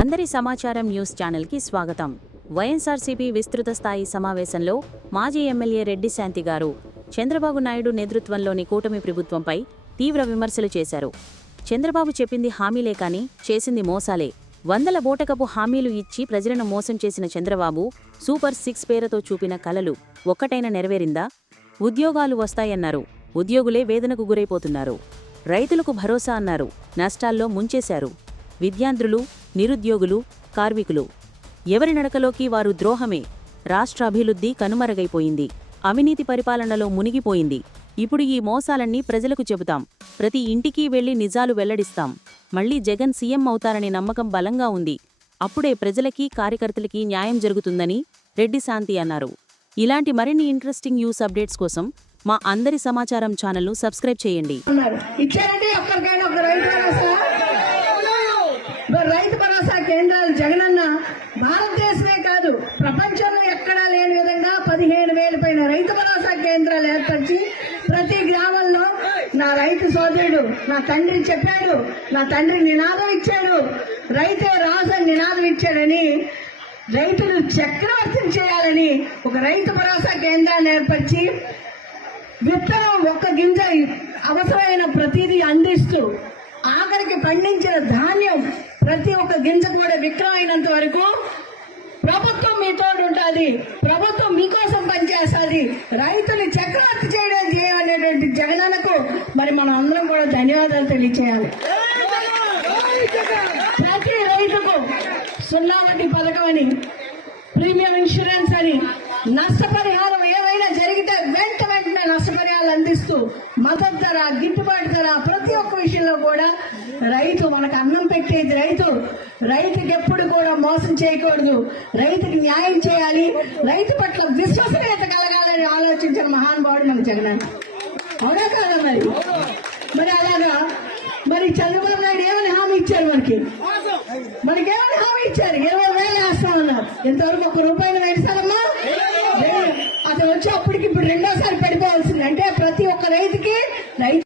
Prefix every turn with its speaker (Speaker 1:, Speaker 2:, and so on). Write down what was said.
Speaker 1: అందరి సమాచారం న్యూస్ ఛానల్కి స్వాగతం. వైఎస్ఆర్సీపీ విస్తృత స్థాయి సమావేశంలో మాజీ ఎమ్మెల్యే రెడ్డి శాంతి గారు చంద్రబాబు నాయుడు నేతృత్వంలోని కూటమి ప్రభుత్వంపై తీవ్ర విమర్శలు చేశారు. చంద్రబాబు చెప్పింది హామీలే కానీ చేసింది మోసాలే. వందల బోటకపు హామీలు ఇచ్చి ప్రజలను మోసం చేసిన చంద్రబాబు సూపర్ సిక్స్ పేరుతో చూపిన కలలు ఒక్కటైన నెరవేరిందా? ఉద్యోగాలు వస్తాయన్నారు. ఉద్యోగులే వేదనకు గురైపోతున్నారు. రైతులకు భరోసా అన్నారు. నష్టాల్లో ముంచేశారు. విద్యాంధ్రులు నిరుద్యోగులు కార్మికులు. ఎవరి నడకలోకి వారు ద్రోహమే. రాష్ట్ర అభివృద్ధి కనుమరుగైపోయింది. అవినీతి పరిపాలనలో మునిగిపోయింది. ఇప్పుడు ఈ మోసాలన్నీ ప్రజలకు చెబుతాం. ప్రతి ఇంటికి వెళ్ళి నిజాలు వెల్లడిస్తాం. మళ్ళీ జగన్ సీఎం అవుతారనే నమ్మకం బలంగా ఉంది. అప్పుడే ప్రజలకి కార్యకర్తలకి న్యాయం జరుగుతుందని రెడ్డి శాంతి అన్నారు. ఇలాంటి మరిన్ని ఇంట్రెస్టింగ్ న్యూస్ అప్డేట్స్ కోసం మా అందరి సమాచారం ఛానల్ను సబ్స్క్రైబ్ చేయండి.
Speaker 2: ఉన్నారు ఇచ్చారండి ఒక్కరికైనా ఒక రైతు భరోసా? రైతు భరోసా కేంద్రాలు జగనన్న భారతదేశమే కాదు ప్రపంచంలో ఎక్కడా లేని విధంగా పదిహేను వేలు పైన రైతు భరోసా కేంద్రాలు ఏర్పరిచి ప్రతి గ్రామంలో నా రైతు సోదరుడు నా తండ్రి చెప్పాడు నా తండ్రి నినాదం ఇచ్చాడు రైతే రాజు నినాదం ఇచ్చాడని రైతులు చక్రవర్తిని చేయాలని ఒక రైతు భరోసా కేంద్రాన్ని ఏర్పరిచి విత్తనం ఒక్క గింజ అవసరమైన ప్రతిదీ అందిస్తూ ఆఖరికి పండించిన ధాన్యం ప్రతి ఒక్క గింజ కూడా విక్రయం వరకు ప్రభుత్వం మీతో ఉంటుంది. ప్రభుత్వం మీకోసం పనిచేస్తుంది. రైతులు చక్రవర్తి చేయడం చేయనేటువంటి జగనన్నకు మరి మనం అందరం కూడా ధన్యవాదాలు తెలియచేయాలి. ప్రతి రైతుకు సున్నా వడ్డీ పథకం అని ప్రీమియం ఇన్సూరెన్స్ అని నష్టపరిహారం మద్దతు ధర గిట్టుబాటు ధర ప్రతి ఒక్క విషయంలో కూడా రైతు మనకు అన్నం పెట్టేది రైతు. రైతుకి ఎప్పుడు కూడా మోసం చేయకూడదు. రైతుకి న్యాయం చేయాలి. రైతు పట్ల విశ్వసనీయత కలగాలని ఆలోచించిన మహానుభావుడు మన జగన్ అవునా కాదా మరి? మరి అలాగా? మరి చంద్రబాబు నాయుడు ఏమని హామీ ఇచ్చారు మనకి? మనకి ఏమని హామీ ఇచ్చారు? ఇరవై వేలు వేస్తామన్నారు. ఇంతవరకు ఒక రూపాయలు వచ్చి అప్పటికి ఇప్పుడు రెండోసారి పడిపోవాల్సింది. అంటే ప్రతి ఒక్క రైతుకి రైతు